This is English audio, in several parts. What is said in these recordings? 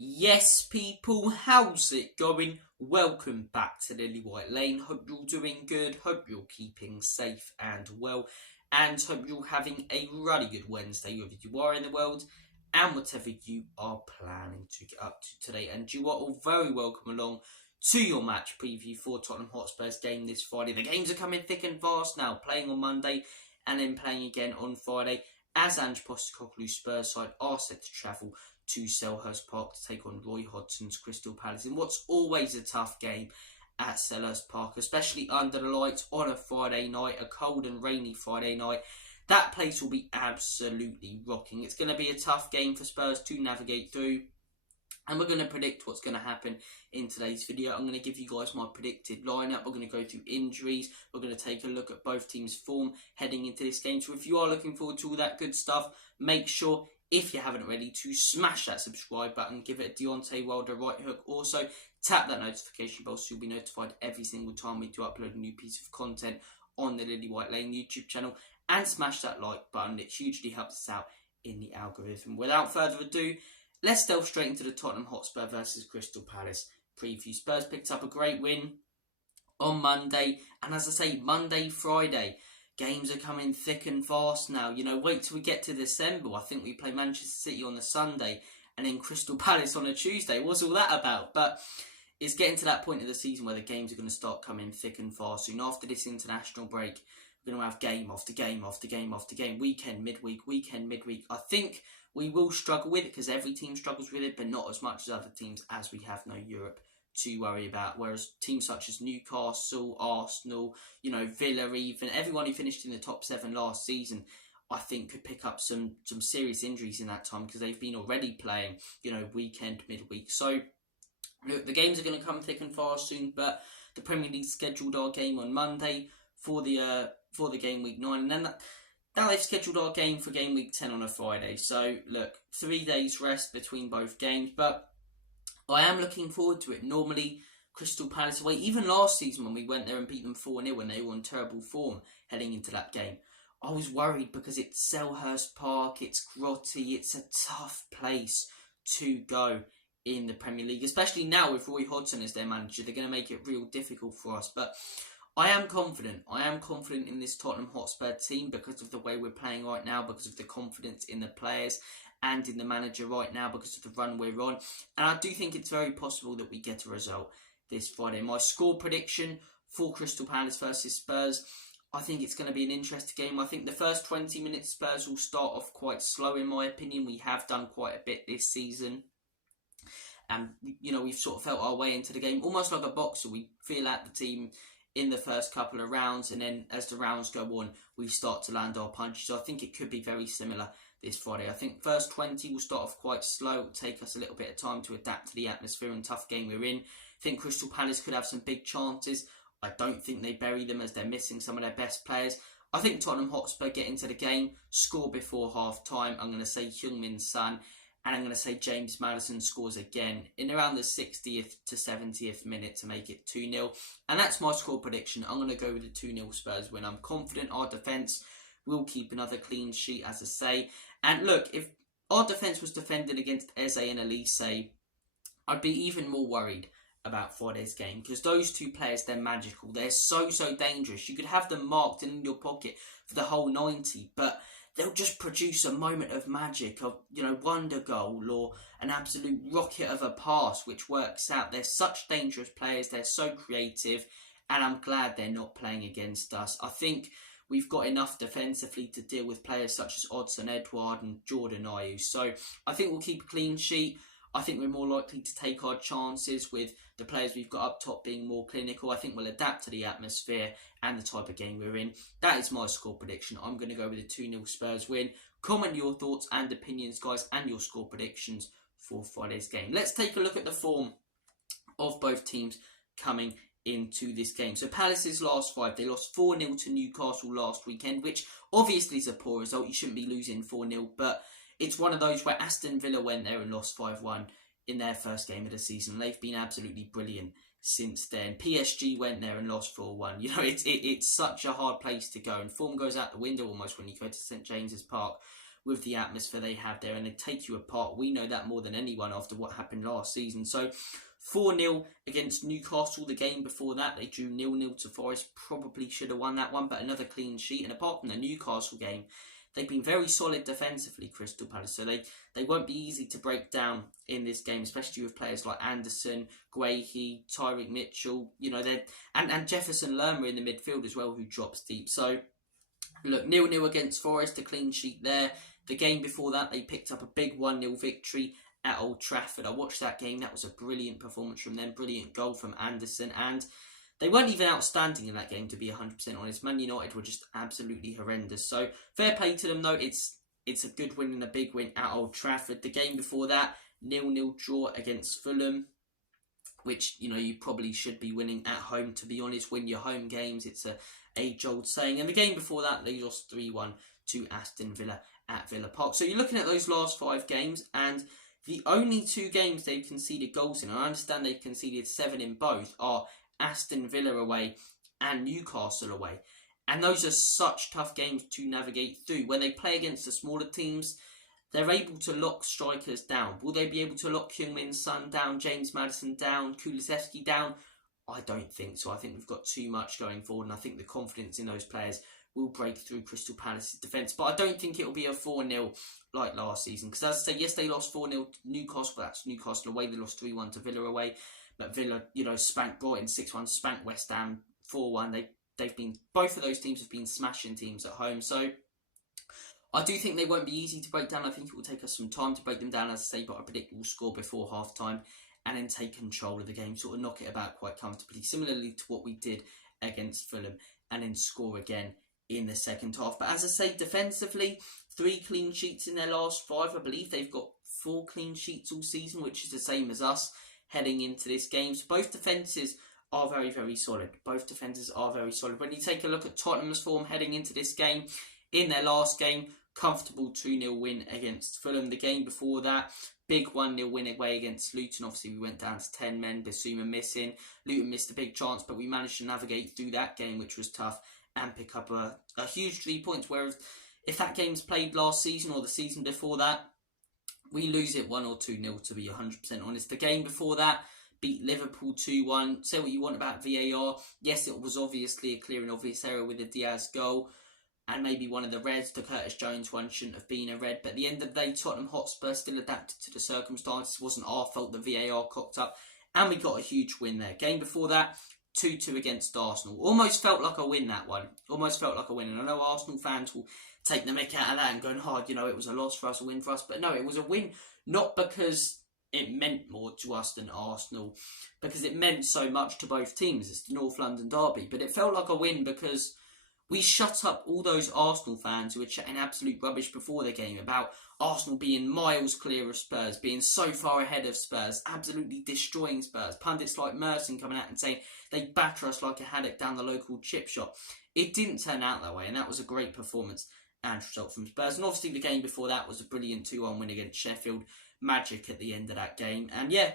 Yes, people, how's it going? Welcome back to Lily White Lane. Hope you're doing good. Hope you're keeping safe and well. And hope you're having a really good Wednesday, wherever you are in the world, and whatever you are planning to get up to today. And you are all very welcome along to your match preview for Tottenham Hotspurs game this Friday. The games are coming thick and fast now, playing on Monday and then playing again on Friday, as Ange'S Spurs side are set to travel to Selhurst Park to take on Hodgson'S Crystal Palace in what's always a tough game at Selhurst Park, especially under the lights on a Friday night, a cold and rainy Friday night. That place will be absolutely rocking. It's going to be a tough game for Spurs to navigate through, and we're going to predict what's going to happen in today's video. I'm going to give you guys my predicted lineup. We're going to go through injuries. We're going to take a look at both teams' form heading into this game. So if you are looking forward to all that good stuff, make sure, if you haven't already, to smash that subscribe button, give it a Deontay Wilder right hook. Also, tap that notification bell so you'll be notified every single time we do upload a new piece of content on the Lily White Lane YouTube channel. And smash that like button. It hugely helps us out in the algorithm. Without further ado, let's delve straight into the Tottenham Hotspur versus Crystal Palace preview. Spurs picked up a great win on Monday. And as I say, Monday, Friday, games are coming thick and fast now. Wait till we get to December. I think we play Manchester City on the Sunday and then Crystal Palace on a Tuesday. What's all that about? But it's getting to that point of the season where the games are going to start coming thick and fast soon. After this international break, we're going to have game after game after game after game, weekend, midweek. I think we will struggle with it because every team struggles with it, but not as much as other teams, as we have no Europe to worry about. Whereas teams such as Newcastle, Arsenal, Villa, even everyone who finished in the top 7 last season, I think could pick up some serious injuries in that time because they've been already playing, weekend, midweek. So look, the games are going to come thick and fast soon, but the Premier League scheduled our game on Monday for the game week 9, and then now they've scheduled our game for game week 10 on a Friday. So look, 3 days rest between both games, but I am looking forward to it. Normally, Crystal Palace away, even last season when we went there and beat them 4-0 when they were on terrible form heading into that game, I was worried because it's Selhurst Park, it's grotty, it's a tough place to go in the Premier League, especially now with Roy Hodgson as their manager. They're going to make it real difficult for us, but I am confident. I am confident in this Tottenham Hotspur team because of the way we're playing right now, because of the confidence in the players and in the manager right now, because of the run we're on. And I do think it's very possible that we get a result this Friday. My score prediction for Crystal Palace versus Spurs, I think it's going to be an interesting game. I think the first 20 minutes Spurs will start off quite slow, in my opinion. We have done quite a bit this season. And, we've sort of felt our way into the game, almost like a boxer. We feel out the team in the first couple of rounds, and then as the rounds go on, we start to land our punches. So I think it could be very similar this Friday. I think first 20 will start off quite slow. It will take us a little bit of time to adapt to the atmosphere and tough game we're in. I think Crystal Palace could have some big chances. I don't think they bury them as they're missing some of their best players. I think Tottenham Hotspur get into the game, score before half time. I'm going to say Heung-min Son, and I'm going to say James Maddison scores again in around the 60th to 70th minute to make it 2-0. And that's my score prediction. I'm going to go with a 2-0 Spurs win. I'm confident our defence will keep another clean sheet, as I say. And look, if our defence was defended against Eze and Elise, I'd be even more worried about Friday's game, because those two players, they're magical. They're so dangerous. You could have them marked in your pocket for the whole 90, but they'll just produce a moment of magic, of, wonder goal or an absolute rocket of a pass which works out. They're such dangerous players. They're so creative, and I'm glad they're not playing against us. I think we've got enough defensively to deal with players such as Hodgson-Edouard and Jordan Ayew. So I think we'll keep a clean sheet. I think we're more likely to take our chances with the players we've got up top being more clinical. I think we'll adapt to the atmosphere and the type of game we're in. That is my score prediction. I'm going to go with a 2-0 Spurs win. Comment your thoughts and opinions, guys, and your score predictions for Friday's game. Let's take a look at the form of both teams coming into this game. So Palace's last 5, they lost 4-0 to Newcastle last weekend, which obviously is a poor result. You shouldn't be losing 4-0, but it's one of those where Aston Villa went there and lost 5-1 in their first game of the season. They've been absolutely brilliant since then. PSG went there and lost 4-1. It's such a hard place to go, and form goes out the window almost when you go to St James's Park with the atmosphere they have there, and they take you apart. We know that more than anyone after what happened last season. So 4-0 against Newcastle. The game before that, they drew 0-0 to Forest. Probably should have won that one, but another clean sheet. And apart from the Newcastle game, they've been very solid defensively, Crystal Palace. So they won't be easy to break down in this game, especially with players like Anderson, Guehi, Tyreek Mitchell, and Jefferson Lerma in the midfield as well, who drops deep. So look, 0-0 against Forest, a clean sheet there. The game before that, they picked up a big 1-0 victory at Old Trafford. I watched that game. That was a brilliant performance from them. Brilliant goal from Anderson. And they weren't even outstanding in that game, to be 100% honest. Man United were just absolutely horrendous. So fair play to them, though. It's a good win and a big win at Old Trafford. The game before that, 0-0 draw against Fulham, which, you probably should be winning at home, to be honest. Win your home games. It's a age-old saying. And the game before that, they lost 3-1 to Aston Villa at Villa Park. So you're looking at those last 5 games, and the only 2 games they've conceded goals in, and I understand they've conceded 7 in both, are Aston Villa away and Newcastle away. And those are such tough games to navigate through. When they play against the smaller teams, they're able to lock strikers down. Will they be able to lock Heung-min Son down, James Maddison down, Kulusevski down? I don't think so. I think we've got too much going forward, and I think the confidence in those players will break through Crystal Palace's defence. But I don't think it'll be a 4-0 like last season. Because as I say, yes, they lost 4-0 to Newcastle. That's Newcastle away. They lost 3-1 to Villa away. But Villa, spanked Brighton 6-1, spanked West Ham 4-1. Both of those teams have been smashing teams at home. So I do think they won't be easy to break down. I think it will take us some time to break them down, as I say, but I predict we'll score before half-time and then take control of the game, sort of knock it about quite comfortably, similarly to what we did against Fulham, and then score again in the second half. But as I say, defensively, 3 clean sheets in their last 5. I believe they've got 4 clean sheets all season, which is the same as us heading into this game. So both defences are very, very solid. Both defences are very solid. When you take a look at Tottenham's form heading into this game, in their last game, comfortable 2-0 win against Fulham. The game before that, big 1-0 win away against Luton. Obviously, we went down to 10 men, Basuma missing. Luton missed a big chance, but we managed to navigate through that game, which was tough, and pick up a huge 3 points. Whereas if that game's played last season or the season before that, we lose it 1 or 2-0, to be 100% honest. The game before that, beat Liverpool 2-1. Say what you want about VAR. Yes, it was obviously a clear and obvious error with a Diaz goal, and maybe one of the reds. The Curtis Jones one shouldn't have been a red. But at the end of the day, Tottenham Hotspurs still adapted to the circumstances. It wasn't our fault the VAR cocked up. And we got a huge win there. Game before that, 2-2 against Arsenal. Almost felt like a win, that one. Almost felt like a win. And I know Arsenal fans will take the mick out of that and going hard, it was a loss for us, a win for us. But no, it was a win, not because it meant more to us than Arsenal, because it meant so much to both teams. It's the North London derby. But it felt like a win because we shut up all those Arsenal fans who were chatting absolute rubbish before the game about Arsenal being miles clear of Spurs, being so far ahead of Spurs, absolutely destroying Spurs. Pundits like Merson coming out and saying they batter us like a haddock down the local chip shop. It didn't turn out that way, and that was a great performance and result from Spurs. And obviously the game before that was a brilliant 2-1 win against Sheffield. Magic at the end of that game. And yeah,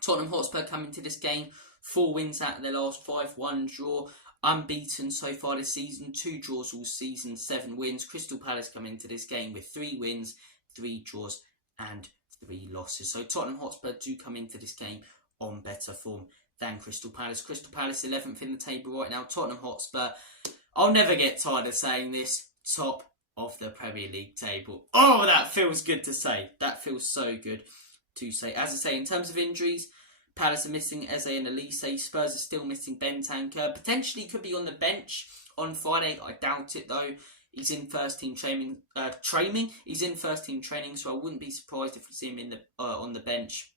Tottenham Hotspur coming to this game, 4 wins out of their last 5, 1 draw. Unbeaten so far this season, 2 draws all season, 7 wins. Crystal Palace come into this game with 3 wins, 3 draws and 3 losses. So Tottenham Hotspur do come into this game on better form than Crystal Palace. Crystal Palace 11th in the table right now. Tottenham Hotspur, I'll never get tired of saying this, top of the Premier League table. Oh, that feels good to say. That feels so good to say. As I say, in terms of injuries, Palace are missing Eze and Elise. Spurs are still missing Bentancur. Potentially could be on the bench on Friday. I doubt it though. He's in first team training. He's in first team training, so I wouldn't be surprised if we see him in the on the bench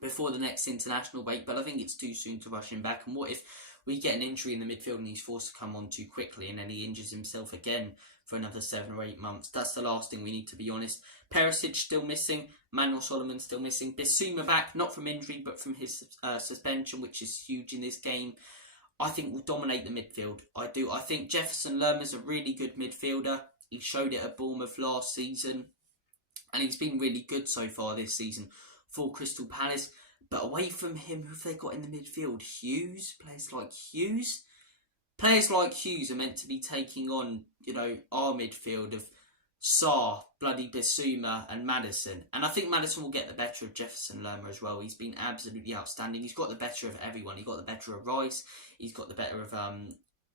before the next international break. But I think it's too soon to rush him back. And what if we get an injury in the midfield and he's forced to come on too quickly, and then he injures himself again for another 7 or 8 months? That's the last thing we need, to be honest. Perisic still missing. Manuel Solomon still missing. Bissouma back, not from injury, but from his suspension, which is huge in this game. I think will dominate the midfield. I do. I think Jefferson Lerma's a really good midfielder. He showed it at Bournemouth last season, and he's been really good so far this season for Crystal Palace. But away from him, who have they got in the midfield? Hughes? Players like Hughes? Players like Hughes are meant to be taking on, our midfield of Sarr, bloody Bissouma and Maddison. And I think Maddison will get the better of Jefferson Lerma as well. He's been absolutely outstanding. He's got the better of everyone. He got the better of Rice. He's got the better of...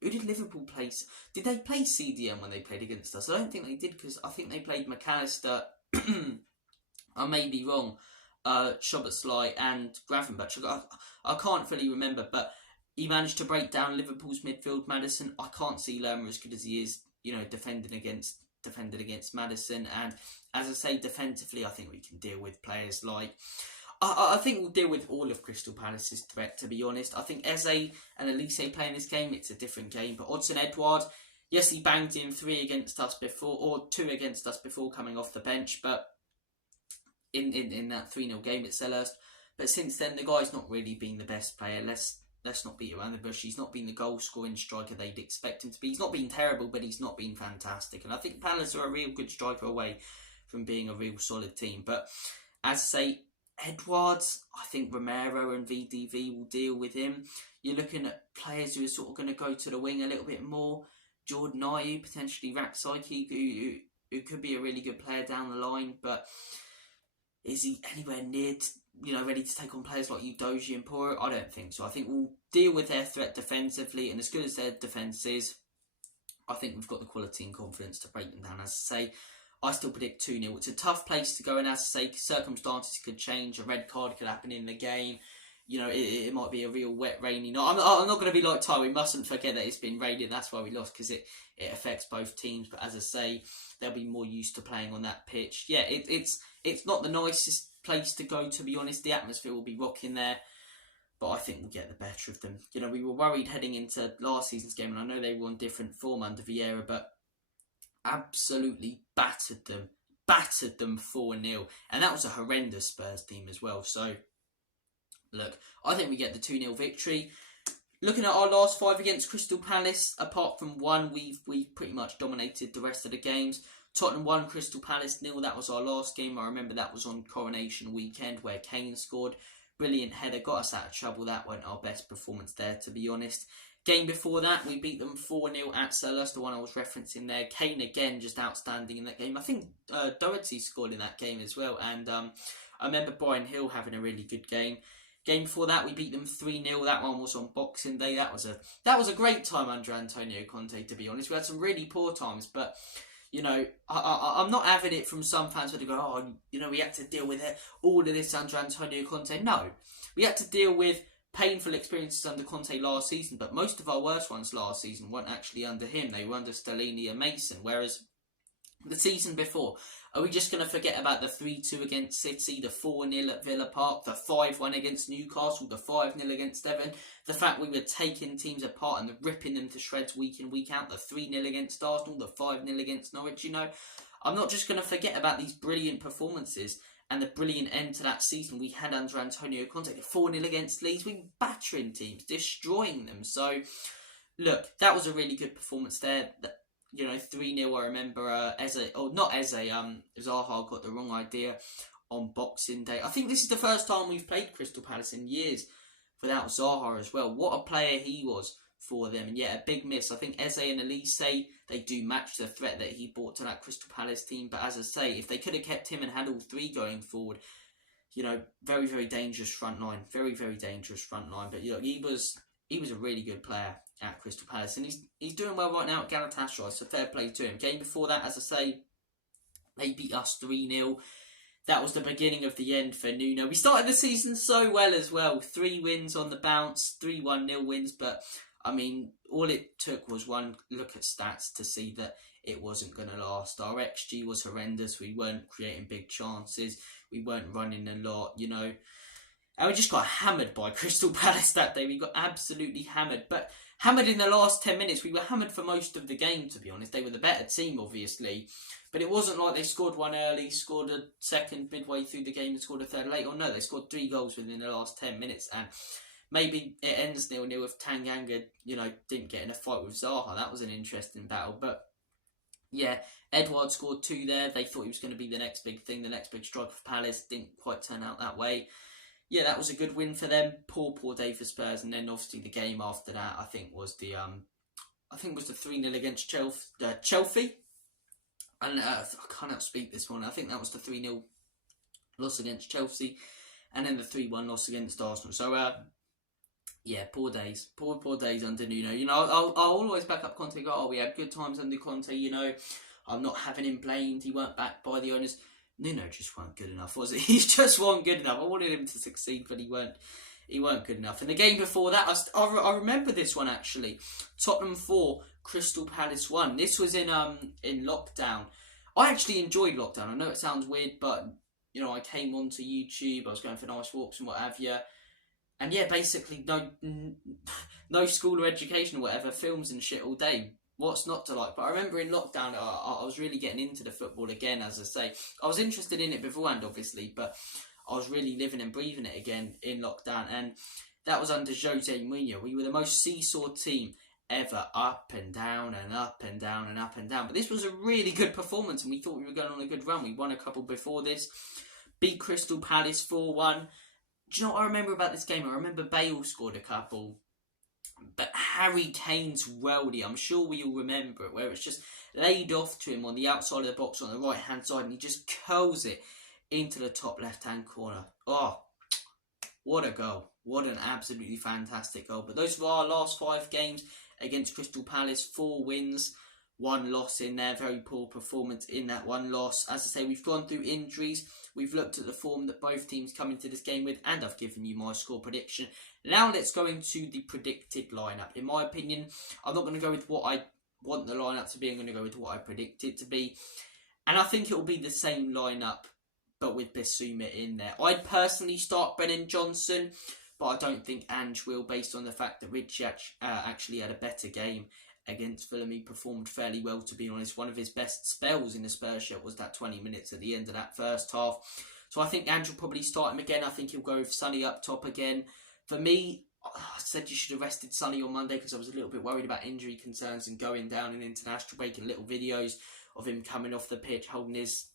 who did Liverpool play? Did they play CDM when they played against us? I don't think they did, because I think they played McAllister. I may be wrong. Szoboszlai and Gravenberch. I can't fully remember, but he managed to break down Liverpool's midfield, Maddison. I can't see Lerma as good as he is, defended against Maddison. And as I say, defensively, I think we can deal with players like... I think we'll deal with all of Crystal Palace's threat, to be honest. I think Eze and Elise playing this game, it's a different game. But Hodgson-Edouard, yes, he banged in 3 against us before, or 2 against us before coming off the bench, but in that 3-0 game at Selhurst. But since then, the guy's not really been the best player. Let's not beat around the bush. He's not been the goal-scoring striker they'd expect him to be. He's not been terrible, but he's not been fantastic. And I think Palace are a real good striker away from being a real solid team. But as I say, Edwards, I think Romero and VDV will deal with him. You're looking at players who are sort of going to go to the wing a little bit more. Jordan Ayew, potentially Raksaki, who could be a really good player down the line, but is he anywhere near ready to take on players like Udogie and Poro? I don't think so. I think we'll deal with their threat defensively, and as good as their defence is, I think we've got the quality and confidence to break them down. As I say, I still predict 2-0. It's a tough place to go, and as I say, circumstances could change. A red card could happen in the game. It might be a real wet, rainy night. I'm not going to be like Ty. We mustn't forget that it's been raining. That's why we lost, because it affects both teams. But as I say, they'll be more used to playing on that pitch. Yeah, it's not the nicest place to go, to be honest. The atmosphere will be rocking there, but I think we'll get the better of them. We were worried heading into last season's game, and I know they were on different form under Vieira, but absolutely battered them 4-0, and that was a horrendous Spurs team as well. So look, I think we get the 2-0 victory. Looking at our last 5 against Crystal Palace, apart from one, we've pretty much dominated the rest of the games. Tottenham 1, Crystal Palace 0. That was our last game. I remember that was on Coronation Weekend where Kane scored. Brilliant header, got us out of trouble. That wasn't our best performance there, to be honest. Game before that, we beat them 4-0 at Selhurst, the one I was referencing there. Kane again, just outstanding in that game. I think Doherty scored in that game as well. And I remember Brian Hill having a really good game. Game before that, we beat them 3-0. That one was on Boxing Day. That was a great time under Antonio Conte, to be honest. We had some really poor times, but I'm not having it from some fans where they go, we had to deal with all of this under Antonio Conte. No, we had to deal with painful experiences under Conte last season, but most of our worst ones last season weren't actually under him. They were under Stellini and Mason, whereas the season before, are we just going to forget about the 3-2 against City, the 4-0 at Villa Park, the 5-1 against Newcastle, the 5-0 against Everton, the fact we were taking teams apart and ripping them to shreds week in, week out, the 3-0 against Arsenal, the 5-0 against Norwich? I'm not just going to forget about these brilliant performances and the brilliant end to that season we had under Antonio Conte. The 4-0 against Leeds, we were battering teams, destroying them. So, look, that was a really good performance there. 3-0, I remember Zaha got the wrong idea on Boxing Day. I think this is the first time we've played Crystal Palace in years without Zaha as well. What a player he was for them. And yeah, a big miss. I think Eze and Elise, they do match the threat that he brought to that Crystal Palace team. But as I say, if they could have kept him and had all 3 going forward, very, very dangerous front line. Very, very dangerous front line. But he was a really good player at Crystal Palace, and he's doing well right now at Galatasaray, so fair play to him. Game before that, as I say, they beat us 3-0. That was the beginning of the end for Nuno. We started the season so well as well. 3 wins on the bounce, 3 1-0 wins, but I mean, all it took was one look at stats to see that it wasn't going to last. Our XG was horrendous. We weren't creating big chances. We weren't running a lot, And we just got hammered by Crystal Palace that day. We got absolutely hammered. But hammered in the last 10 minutes. We were hammered for most of the game, to be honest. They were the better team, obviously. But it wasn't like they scored one early, scored a second midway through the game and scored a third late. Or no, they scored 3 goals within the last 10 minutes. And maybe it ends 0-0 if Tanganga, didn't get in a fight with Zaha. That was an interesting battle. But yeah, Edouard scored 2 there. They thought he was going to be the next big thing, the next big striker for Palace. Didn't quite turn out that way. Yeah, that was a good win for them. Poor day for Spurs. And then obviously the game after that, I think was the 3-0 against Chelsea. And I cannot speak this one. I think that was the 3-0 loss against Chelsea, and then the 3-1 loss against Arsenal. So, yeah, poor days. Poor days under Nuno. You know, I'll always back up Conte. Go, oh, we had good times under Conte. You know, I'm not having him blamed. He weren't backed by the owners. Nuno just weren't good enough, was it? He just wasn't good enough. I wanted him to succeed, but he weren't good enough. And the game before that, I remember this one actually. Tottenham 4, Crystal Palace 1. This was in lockdown. I actually enjoyed lockdown. I know it sounds weird, but you know, I came onto YouTube. I was going for nice walks and what have you. And yeah, basically no school or education or whatever, films and shit all day. What's not to like? But I remember in lockdown, I was really getting into the football again, as I say. I was interested in it beforehand, obviously, but I was really living and breathing it again in lockdown. And that was under Jose Mourinho. We were the most seesaw team ever, up and down and up and down and up and down. But this was a really good performance, and we thought we were going on a good run. We won a couple before this, beat Crystal Palace 4-1. Do you know what I remember about this game? I remember Bale scored a couple. But Harry Kane's worldie, I'm sure we all remember it, where it's just laid off to him on the outside of the box on the right hand side, and he just curls it into the top left hand corner. Oh, what a goal. What an absolutely fantastic goal. But those were our last 5 games against Crystal Palace. 4 wins, 1 loss in there. Very poor performance in that 1 loss. As I say, we've gone through injuries. We've looked at the form that both teams come into this game with, and I've given you my score prediction. Now let's go into the predicted lineup. In my opinion, I'm not going to go with what I want the lineup to be. I'm going to go with what I predict it to be. And I think it will be the same lineup, but with Bissouma in there. I'd personally start Brennan Johnson, but I don't think Ange will, based on the fact that Richie actually had a better game against Fulham. He performed fairly well, to be honest. One of his best spells in the Spurs shirt was that 20 minutes at the end of that first half. So I think Ange will probably start him again. I think he'll go with Sonny up top again. For me, I said you should have rested Sonny on Monday because I was a little bit worried about injury concerns and going down in international break, and little videos of him coming off the pitch, holding his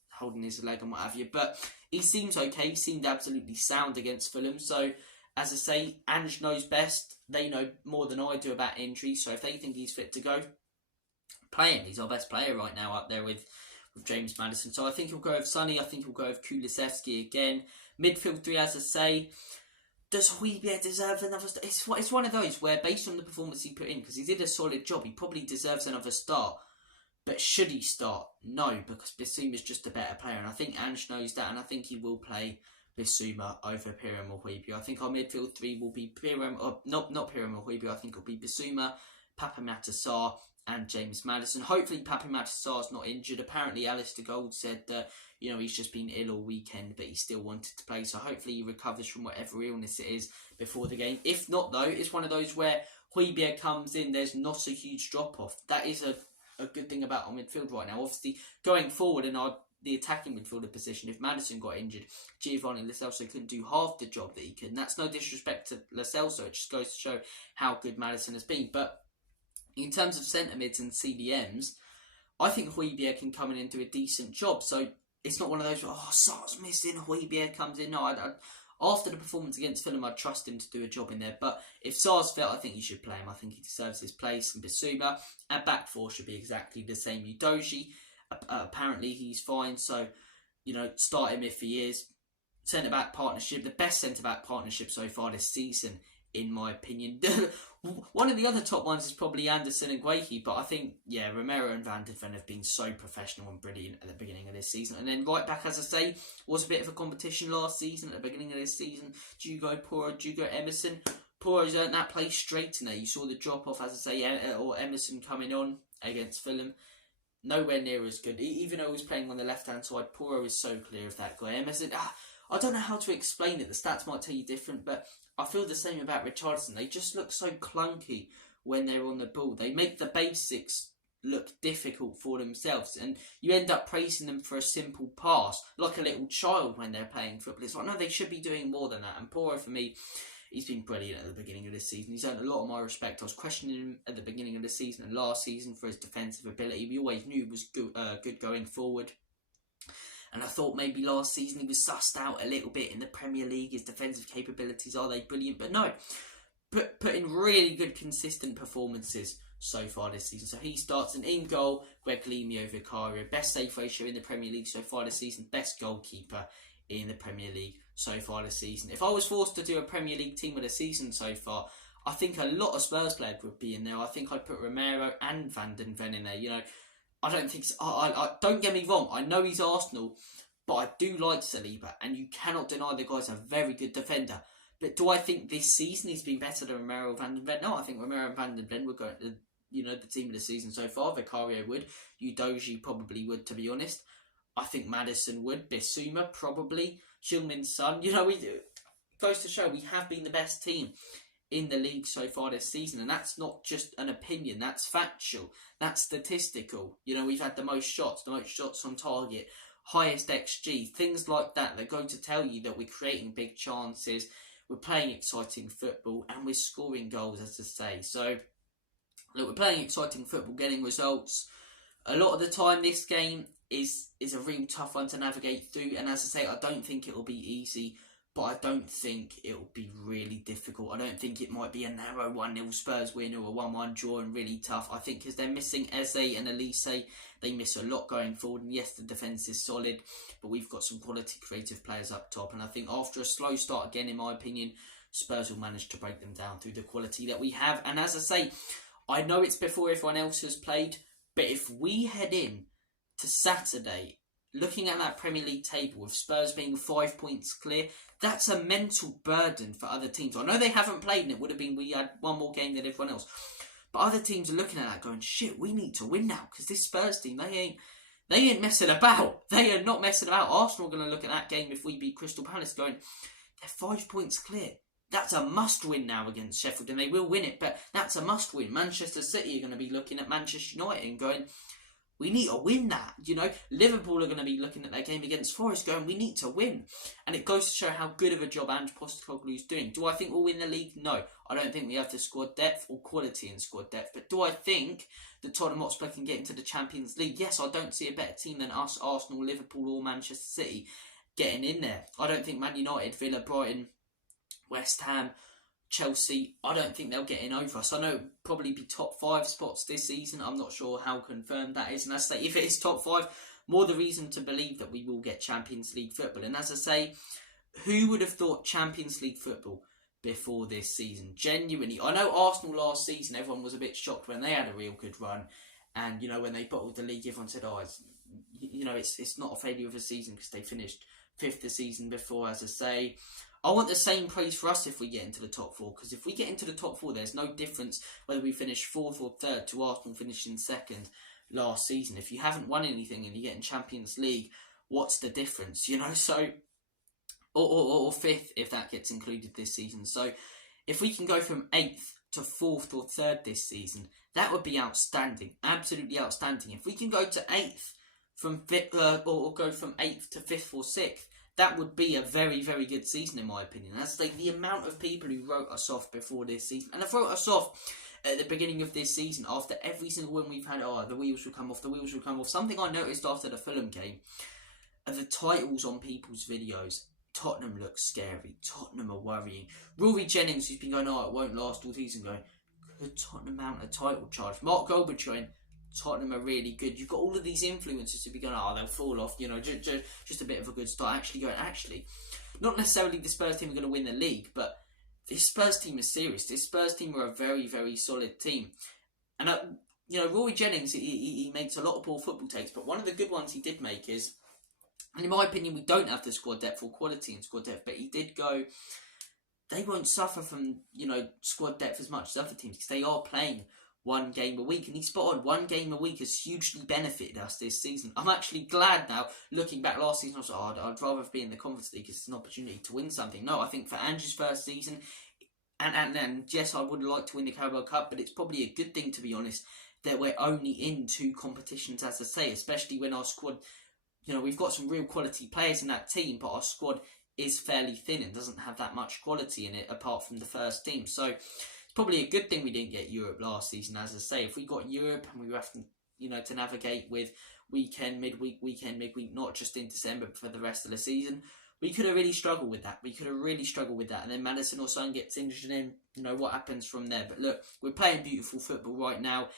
leg and what have you. But he seems okay. He seemed absolutely sound against Fulham. So, as I say, Ange knows best. They know more than I do about injuries. So if they think he's fit to go, play him. He's our best player right now up there with James Maddison. So I think he'll go with Sonny. I think he'll go with Kulusevski again. Midfield 3, as I say. Does Højbjerg deserve another start? It's one of those where, based on the performance he put in, because he did a solid job, he probably deserves another start. But should he start? No, because Bissouma's just a better player. And I think Ange knows that, and I think he will play Bissouma over Piram or Højbjerg. I think our midfield 3 will be Piram, or not Piram or Højbjerg. I think it'll be Bissouma, Pape Matar and James Maddison. Hopefully Pape Matar's not injured. Apparently Alistair Gold said that, you know, he's just been ill all weekend, but he still wanted to play. So hopefully he recovers from whatever illness it is before the game. If not, though, it's one of those where Højbjerg comes in, there's not a huge drop-off. That is a good thing about our midfield right now. Obviously, going forward in the attacking midfielder position, if Maddison got injured, Giovanni Lo Celso couldn't do half the job that he could. And that's no disrespect to Lo Celso. It just goes to show how good Maddison has been. But in terms of centre mids and CDMs, I think Højbjerg can come in and do a decent job. So it's not one of those where, Sar's missing, Højbjerg comes in. No, after the performance against Fulham, I'd trust him to do a job in there. But if Sar's fit, I think you should play him. I think he deserves his place. And Bissouma, at back 4 should be exactly the same. Udogie, apparently he's fine. So, you know, start him if he is. Centre-back partnership, the best centre-back partnership so far this season, in my opinion. One of the other top ones is probably Anderson and Guehi, but I think, yeah, Romero and Van de Ven have been so professional and brilliant at the beginning of this season. And then right back, as I say, was a bit of a competition last season, at the beginning of this season. Diogo Porro, Diogo Emerson. Porro's earned that place straight in there. You saw the drop-off, as I say, or Emerson coming on against Fulham. Nowhere near as good. Even though he was playing on the left-hand side, Porro is so clear of that guy. Emerson, I don't know how to explain it. The stats might tell you different, but I feel the same about Richarlison. They just look so clunky when they're on the ball. They make the basics look difficult for themselves, and you end up praising them for a simple pass, like a little child when they're playing football. It's like, no, they should be doing more than that. And Porro, for me, he's been brilliant at the beginning of this season. He's earned a lot of my respect. I was questioning him at the beginning of the season and last season for his defensive ability. We always knew he was good going forward. And I thought maybe last season he was sussed out a little bit in the Premier League. His defensive capabilities, are they brilliant? But no, put in really good, consistent performances so far this season. So he starts, and in goal, Guegliemio Vicario, best save ratio in the Premier League so far this season, best goalkeeper in the Premier League so far this season. If I was forced to do a Premier League team of the season so far, I think a lot of Spurs players would be in there. I think I'd put Romero and Van den Ven in there. You know, I don't think... don't get me wrong, I know he's Arsenal, but I do like Saliba, and you cannot deny the guy's a very good defender. But do I think this season he's been better than Romero and Van den Ven? No, I think Romero and Van den Ven would go to the team of the season so far. Vicario would. Udogie probably would, to be honest. I think Maddison would. Bissouma probably. Heung-min Son. You know, we do. Goes to show we have been the best team in the league so far this season, and that's not just an opinion, that's factual, that's statistical. You know, we've had the most shots on target, highest XG, things like that go to tell you that we're creating big chances, we're playing exciting football, and we're scoring goals, as I say. So look, we're playing exciting football, getting results. A lot of the time this game is a real tough one to navigate through, and as I say, I don't think it'll be easy, but I don't think it'll be really difficult. I don't think it might be a narrow 1-0 Spurs win or a 1-1 draw and really tough. I think because they're missing Eze and Elise, they miss a lot going forward, and yes, the defence is solid, but we've got some quality creative players up top, and I think after a slow start again, in my opinion, Spurs will manage to break them down through the quality that we have. And as I say, I know it's before everyone else has played, but if we head in to Saturday, looking at that Premier League table with Spurs being 5 points clear, that's a mental burden for other teams. I know they haven't played, and it would have been we had one more game than everyone else. But other teams are looking at that going, shit, we need to win now, because this Spurs team, they ain't messing about. They are not messing about. Arsenal are going to look at that game if we beat Crystal Palace going, they're 5 points clear. That's a must-win now against Sheffield, and they will win it, but that's a must-win. Manchester City are going to be looking at Manchester United and going, we need to win that. You know, Liverpool are going to be looking at their game against Forest going, we need to win. And it goes to show how good of a job Ange Postecoglou is doing. Do I think we'll win the league? No. I don't think we have the squad depth or quality in squad depth. But do I think that Tottenham Hotspur can get into the Champions League? Yes, I don't see a better team than us, Arsenal, Liverpool or Manchester City getting in there. I don't think Man United, Villa, Brighton, West Ham, Chelsea, I don't think they'll get in over us. I know it'll probably be top 5 spots this season. I'm not sure how confirmed that is. And as I say, if it is top 5, more the reason to believe that we will get Champions League football. And as I say, who would have thought Champions League football before this season? Genuinely, I know Arsenal last season, everyone was a bit shocked when they had a real good run. And, you know, when they bottled the league, everyone said, it's not a failure of a season because they finished 5th the season before, as I say. I want the same praise for us if we get into the top 4, because if we get into the top 4, there's no difference whether we finish 4th or 3rd to Arsenal finishing 2nd last season. If you haven't won anything and you get in Champions League, what's the difference? You know, so or 5th if that gets included this season. So if we can go from 8th to 4th or 3rd this season, that would be outstanding, absolutely outstanding. If we can go to 8th from 5th, or go from 8th to 5th or 6th, that would be a very, very good season in my opinion. That's like the amount of people who wrote us off before this season. And have wrote us off at the beginning of this season after every single one we've had. Oh, the wheels will come off, the wheels will come off. Something I noticed after the Fulham game are the titles on people's videos. Tottenham looks scary. Tottenham are worrying. Rory Jennings, who's been going, it won't last all season, going, could Tottenham mount a title charge? Mark Goldberg showing, Tottenham are really good. You've got all of these influencers to be going, they'll fall off, you know, just a bit of a good start. Actually, not necessarily the Spurs team are going to win the league, but this Spurs team is serious. This Spurs team are a very, very solid team. And, Roy Jennings, he makes a lot of poor football takes, but one of the good ones he did make is, and in my opinion, we don't have the squad depth or quality in squad depth, but he did go, they won't suffer from, squad depth as much as other teams because they are playing one game a week, and he spotted one game a week has hugely benefited us this season. I'm actually glad now, looking back last season, I was like, I'd rather be in the Conference League because it's an opportunity to win something. No, I think for Ange's first season, and yes, I would like to win the Carabao Cup, but it's probably a good thing, to be honest, that we're only in 2 competitions, as I say, especially when our squad, we've got some real quality players in that team, but our squad is fairly thin and doesn't have that much quality in it apart from the first team. So probably a good thing we didn't get Europe last season, as I say. If we got Europe and we were having, to navigate with weekend, midweek, not just in December, but for the rest of the season, we could have really struggled with that. And then Maddison or Son gets injured, and then what happens from there. But look, we're playing beautiful football right now.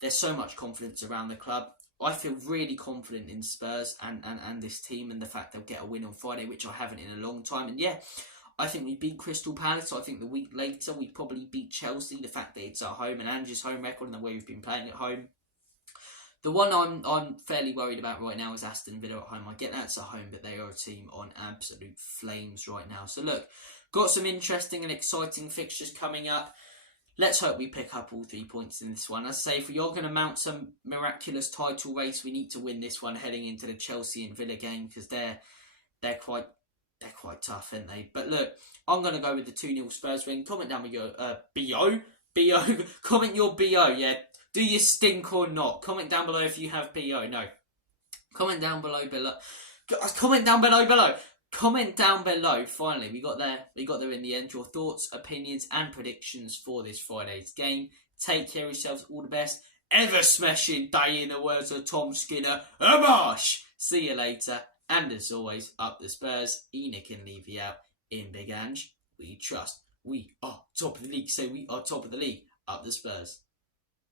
There's so much confidence around the club. I feel really confident in Spurs and this team, and the fact they'll get a win on Friday, which I haven't in a long time. And yeah, I think we beat Crystal Palace. I think the week later we probably beat Chelsea. The fact that it's at home and Ange'S home record and the way we've been playing at home. The one I'm fairly worried about right now is Aston Villa at home. I get that's at home, but they are a team on absolute flames right now. So look, got some interesting and exciting fixtures coming up. Let's hope we pick up all 3 points in this one. As I say, if we are going to mount some miraculous title race, we need to win this one heading into the Chelsea and Villa game, because they're quite tough, aren't they? But look, I'm going to go with the 2-0 Spurs win. Comment down below, BO, comment your BO, yeah. Do you stink or not? Comment down below if you have BO. No. Comment down below. Comment down below. Comment down below. Finally, we got there. We got there in the end. Your thoughts, opinions, and predictions for this Friday's game. Take care of yourselves. All the best. Ever smashing day, in the words of Tom Skinner. Amash. See you later. And as always, up the Spurs. Enoch and Levy out. In Big Ange, we trust. We are top of the league. So we are top of the league. Up the Spurs.